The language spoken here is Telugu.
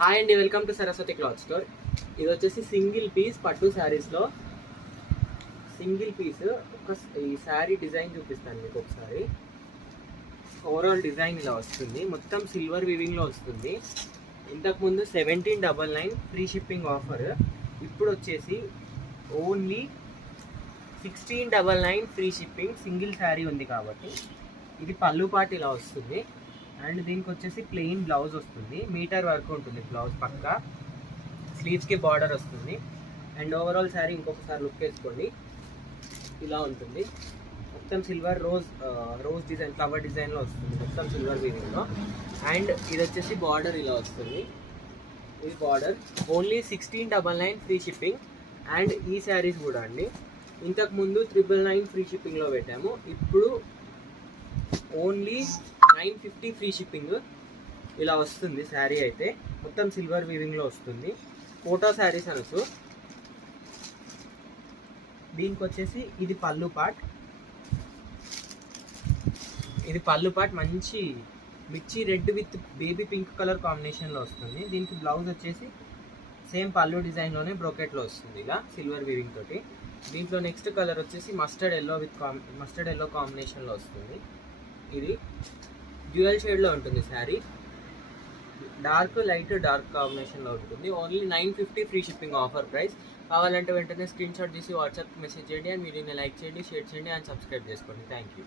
హాయ్ అండి, welcome to Saraswati cloth store. ఇది వచ్చేసి సింగిల్ పీస్ పట్టు శారీస్లో సింగిల్ పీస్. ఈ శారీ డిజైన్ చూపిస్తాను మీకు ఒకసారి. ఓవరాల్ డిజైన్ ఇలా వస్తుంది, మొత్తం సిల్వర్ వీవింగ్లో వస్తుంది. ఇంతకుముందు 1799 ఫ్రీ షిప్పింగ్ ఆఫర్, ఇప్పుడు వచ్చేసి only 1699 free shipping. Single sari ఉంది కాబట్టి. ఇది పళ్ళు పాటు ఇలా వస్తుంది అండ్ దీనికి వచ్చేసి ప్లెయిన్ బ్లౌజ్ వస్తుంది, మీటర్ వర్క్ ఉంటుంది బ్లౌజ్ పక్క. స్లీవ్స్కి బార్డర్ వస్తుంది అండ్ ఓవరాల్ శారీ ఇంకొకసారి లుక్ వేసుకోండి, ఇలా ఉంటుంది. మొత్తం సిల్వర్ రోజ్ డిజైన్, ఫ్లవర్ డిజైన్లో వస్తుంది, మొత్తం సిల్వర్ వీవింగ్లో. అండ్ ఇది వచ్చేసి బార్డర్ ఇలా వస్తుంది. ఇది border only 1699 free shipping. And ఈ శారీస్ కూడా అండి, ఇంతకుముందు 999 ఫ్రీ షిప్పింగ్లో పెట్టాము, ఇప్పుడు ఓన్లీ 950 ఫ్రీ షిప్పింగ్. ఇలా వస్తుంది శారీ అయితే, మొత్తం సిల్వర్ వీవింగ్లో వస్తుంది. కోటా శారీస్ అనొచ్చు. దీనికి వచ్చేసి ఇది పళ్ళు పార్ట్. ఇది పళ్ళు పార్ట్ మంచి మిర్చి red with baby pink colour కాంబినేషన్లో వస్తుంది. దీనికి బ్లౌజ్ వచ్చేసి సేమ్ పళ్ళు డిజైన్లోనే బ్రోకెట్లో వస్తుంది, ఇలా సిల్వర్ వీవింగ్ తోటి. దీంట్లో నెక్స్ట్ కలర్ వచ్చేసి మస్టర్డ్ ఎల్లో కాంబినేషన్లో వస్తుంది. ఇది డ్యూయల్ షేడ్లో ఉంటుంది శారీ, లైట్ డార్క్ కాంబినేషన్లో ఉంటుంది. Only 950 free shipping offer price. కావాలంటే వెంటనే స్క్రీన్ షాట్ తీసి వాట్సాప్కి మెసేజ్ చేయండి అండ్ వీడియోని లైక్ చేయండి, షేర్ చేయండి అండ్ సబ్స్క్రైబ్ చేసుకోండి. Thank you.